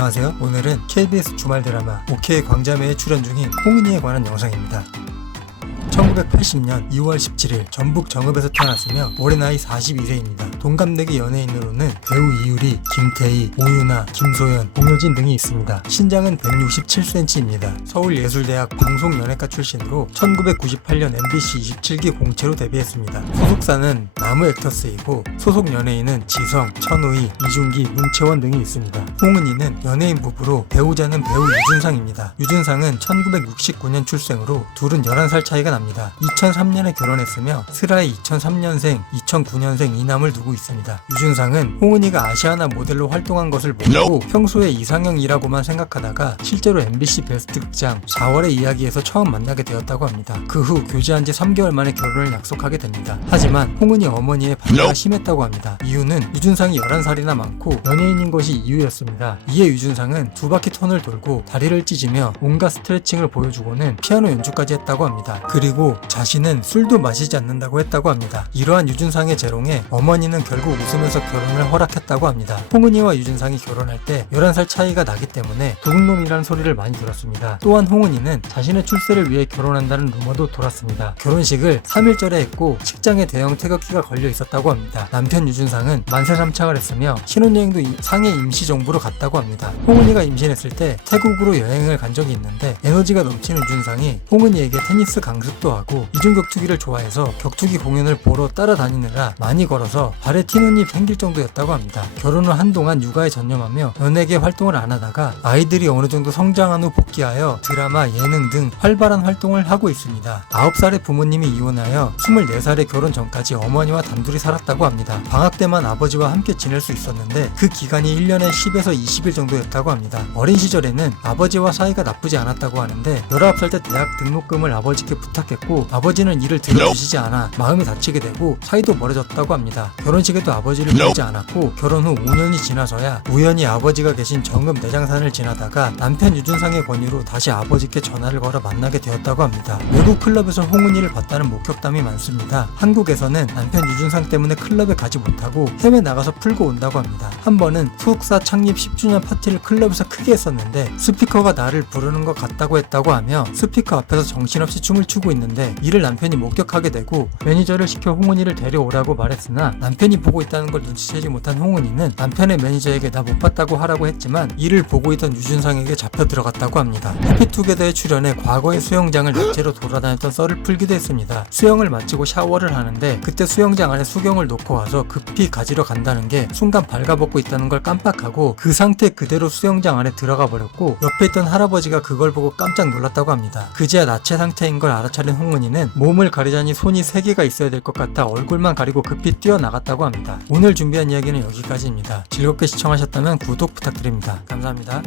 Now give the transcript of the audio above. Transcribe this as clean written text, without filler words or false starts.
안녕하세요. 오늘은 KBS 주말 드라마 OK 광자매에 출연 중인 홍은희에 관한 영상입니다. 1980년 2월 17일 전북 정읍에서 태어났으며 올해 나이 42세입니다. 동갑내기 연예인으로는 배우 이유리, 김태희, 오유나, 김소연, 공효진 등이 있습니다. 신장은 167cm입니다. 서울예술대학 방송연예과 출신으로 1998년 MBC 27기 공채로 데뷔했습니다. 소속사는 나무액터스이고 소속 연예인은 지성, 천우희, 이준기, 문채원 등이 있습니다. 홍은희는 연예인 부부로 배우자는 배우 유준상입니다. 유준상은 1969년 출생으로 둘은 11살 차이가 납니다. 2003년에 결혼했으며 슬하에 2003년생, 2009년생 이남을 두고 있습니다. 유준상은 홍은희가 아시아나 모델로 활동한 것을 모르고 평소에 이상형이라고만 생각하다가 실제로 MBC 베스트 극장 4월의 이야기에서 처음 만나게 되었다고 합니다. 그 후 교제한 지 3개월 만에 결혼을 약속하게 됩니다. 하지만 홍은희 어머니의 반대가 심했다고 합니다. 이유는 유준상이 11살이나 많고 연예인인 것이 이유였습니다. 이에 유준상은 두 바퀴 턴을 돌고 다리를 찢으며 온갖 스트레칭을 보여주고는 피아노 연주까지 했다고 합니다. 그리고 자신은 술도 마시지 않는다고 했다고 합니다. 이러한 유준상의 재롱에 어머니는 결국 웃으면서 결혼을 허락했다고 합니다. 홍은희와 유준상이 결혼할 때 11살 차이가 나기 때문에 도둑놈이라는 소리를 많이 들었습니다. 또한 홍은희는 자신의 출세를 위해 결혼한다는 루머도 돌았습니다. 결혼식을 3일절에 했고 식장에 대형 태극기가 걸려 있었다고 합니다. 남편 유준상은 만세삼창을 했으며 신혼여행도 상해 임시정부로 갔다고 합니다. 홍은희가 임신했을 때 태국으로 여행을 간 적이 있는데 에너지가 넘치는 유준상이 홍은희에게 테니스 강습도 하고 이중격투기를 좋아해서 격투기 공연을 보러 따라다니느라 많이 걸어서 발에 튀눈이 생길 정도였다고 합니다. 결혼 후 한동안 육아에 전념하며 연예계 활동을 안 하다가 아이들이 어느 정도 성장한 후 복귀하여 드라마, 예능 등 활발한 활동을 하고 있습니다. 9살에 부모님이 이혼하여 24살에 결혼 전까지 어머니와 단둘이 살았다고 합니다. 방학 때만 아버지와 함께 지낼 수 있었는데 그 기간이 1년에 10에서 20일 정도였다고 합니다. 어린 시절에는 아버지와 사이가 나쁘지 않았다고 하는데 19살 때 대학 등록금을 아버지께 부탁했고 아버지는 이를 들어주시지 않아 마음이 다치게 되고 사이도 멀어졌다고 합니다. 결혼식에도 아버지를 부르지 않았고 결혼 후 5년이 지나서야 우연히 아버지가 계신 정읍 내장산을 지나다가 남편 유준상의 권유로 다시 아버지께 전화를 걸어 만나게 되었다고 합니다. 외국 클럽에서 홍은희를 봤다는 목격담이 많습니다. 한국에서는 남편 유준상 때문에 클럽에 가지 못하고 해외 나가서 풀고 온다고 합니다. 한 번은 소속사 창립 10주년 파티를 클럽에서 크게 했었는데 스피커가 나를 부르는 것 같다고 했다고 하며 스피커 앞에서 정신없이 춤을 추고 있는데 이를 남편이 목격하게 되고 매니저를 시켜 홍은희를 데려오라고 말했으나 남편이 보고 있다는 걸 눈치채지 못한 홍은희는 남편의 매니저에게 나 못 봤다고 하라고 했지만 이를 보고 있던 유준상에게 잡혀 들어갔다고 합니다. 해피투게더에 출연해 과거의 수영장을 낮제로 돌아다녔던 썰을 풀기도 했습니다. 수영을 마치고 샤워를 하는데 그때 수영장 안에 수경을 놓고 와서 급히 가지러 간다는 게 순간 발가벗고 있다는 걸 깜빡하고 그 상태 그대로 수영장 안에 들어가 버렸고 옆에 있던 할아버지가 그걸 보고 깜짝 놀랐다고 합니다. 그제야 나체 상태인 걸 알아차린 홍은희는 몸을 가리자니 손이 3개가 있어야 될 것 같아 얼굴만 가리고 급히 뛰어나갔다고 합니다. 오늘 준비한 이야기는 여기까지입니다. 즐겁게 시청하셨다면 구독 부탁드립니다. 감사합니다.